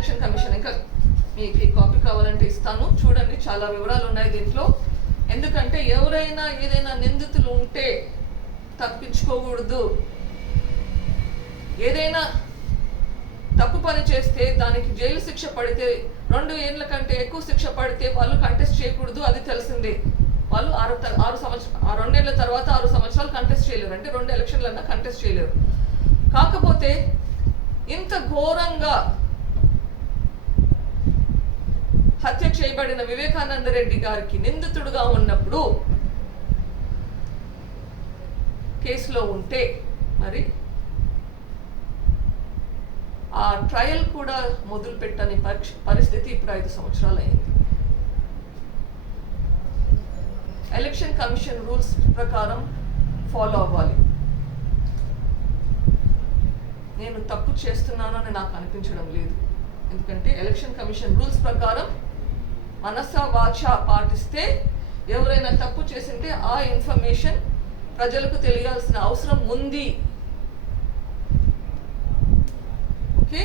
Election commission ఇంకా మీకు ఈ కాపీ కావాలంటే ఇస్తాను. చూడండి చాలా వివరాలు ఉన్నాయి దీంట్లో. ఎందుకంటే ఎవరైనా ఏదైనా నిందితులు ఉంటే తప్పించుకోకూడదు. ఏదైనా తప్పు పని చేస్తే దానికి జైలు శిక్ష పడితే రెండు ఏళ్ళ కంటే ఎక్కువ శిక్ష పడితే వాళ్ళు కంటెస్ట్ చేయకూడదు అది తెలిసిందే. వాళ్ళు ఆరు త- ఆరు సంవత్సరం రెండేళ్ళ తర్వాత ఆరు సంవత్సరాలు కంటెస్ట్ చేయలేరు. అంటే రెండు ఎలక్షన్లన్నా కంటెస్ట్ చేయలేరు. కాకపోతే ఇంత ఘోరంగా హత్య చేయబడిన వివేకానంద రెడ్డి గారికి నిందితుడుగా ఉన్నప్పుడు కేసులో ఉంటే మరి ఆ ట్రయల్ కూడా మొదలు పెట్టని పరీక్ష పరిస్థితి ఇప్పుడు ఐదు సంవత్సరాలు అయింది ఎలక్షన్ కమిషన్ రూల్స్ ప్రకారం ఫాలో అవ్వాలి. నేను తప్పు చేస్తున్నానని నాకు అనిపించడం లేదు. ఎందుకంటే ఎలక్షన్ కమిషన్ రూల్స్ ప్రకారం మనస వాచ పాటిస్తే ఎవరైనా తప్పు చేసింటే ఆ ఇన్ఫర్మేషన్ ప్రజలకు తెలియాల్సిన అవసరం ఉంది. ఓకే?